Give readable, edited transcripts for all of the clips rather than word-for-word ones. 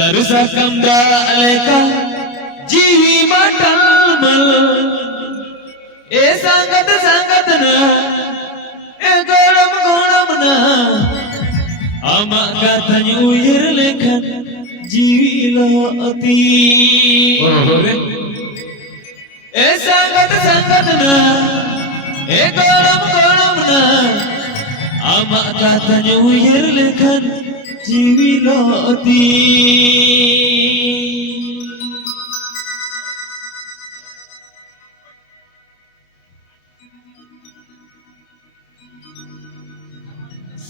Sarsakamda aleka jiwi matalmal e sangat sangatna e golam ama katanya uyir lekan jiwi lati e sangat sangatna e golam ama katanya uyir lekan jiwi lati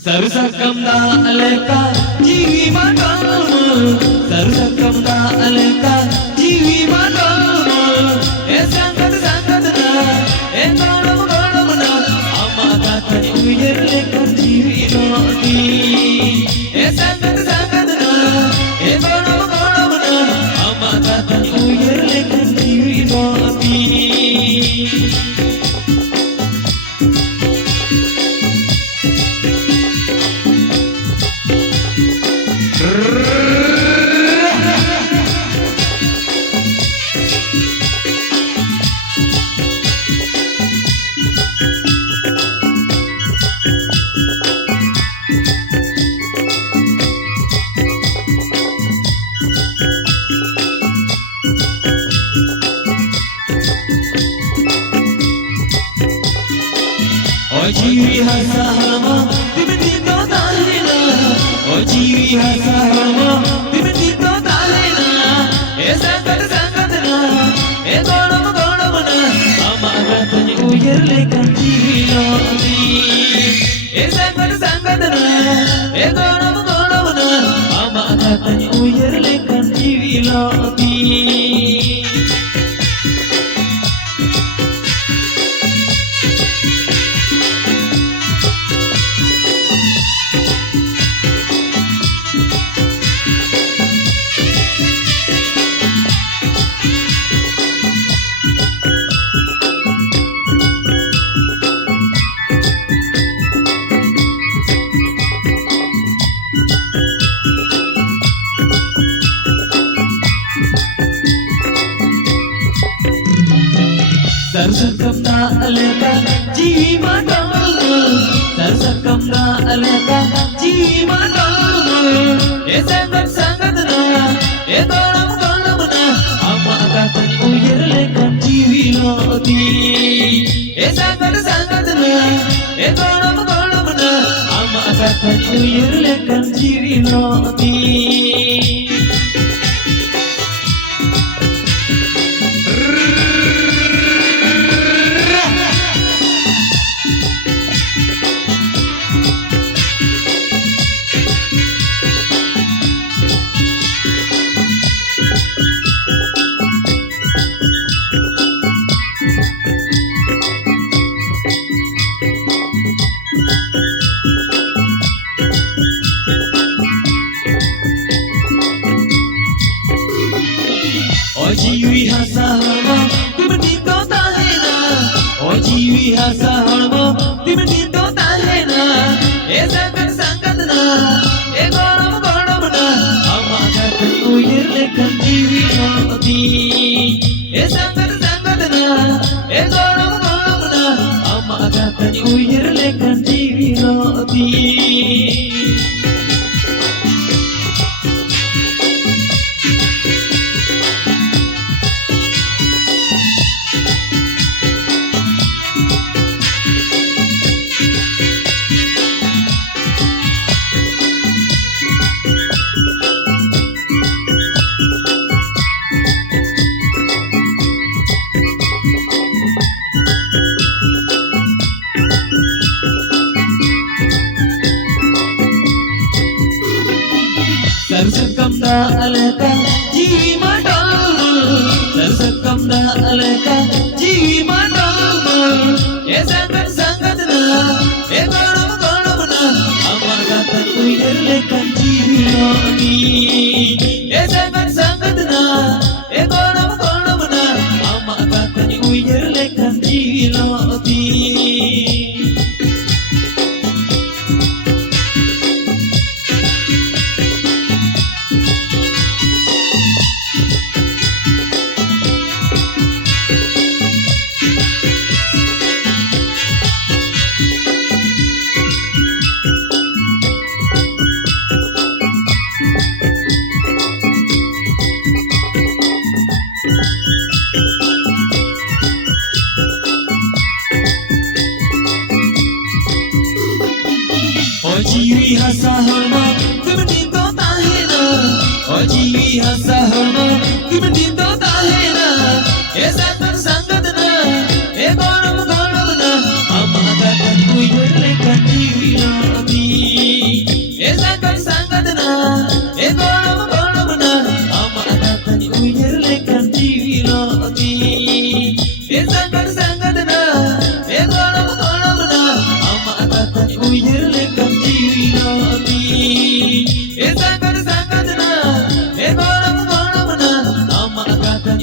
Sarsakamda aleka jiwi matalmal Sarsakamda aleka jiwi matalmal e sangat sangatna e golam ama katanya uyir lekan jiwi lati e sangat sangatna e golam ama katanya uyir lekan jiwi lati Jiwi hasahama dimendito talena jiwi hasahama dimendito talena e sangat sangatna e golam ama katanya uyir lekan jiwi lati e sangat sangatna e golam ama katanya uyir lekan jiwi lati Sarsakamda aleka jiwi matalmal Sarsakamda aleka jiwi matalmal e sangat sangatna e golam ama katanya uyir lekan jiwi lati e sangat sangatna e golam ama katanya uyir lekan jiwi lati jiwi hasahama dimendito talena jiwi hasahama dimendito talena e sangat sangatna e golam ama katanya uyir lekan jiwi lati e sangat sangatna e golam ama katanya uyir lekan jiwi lati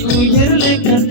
uyar lekan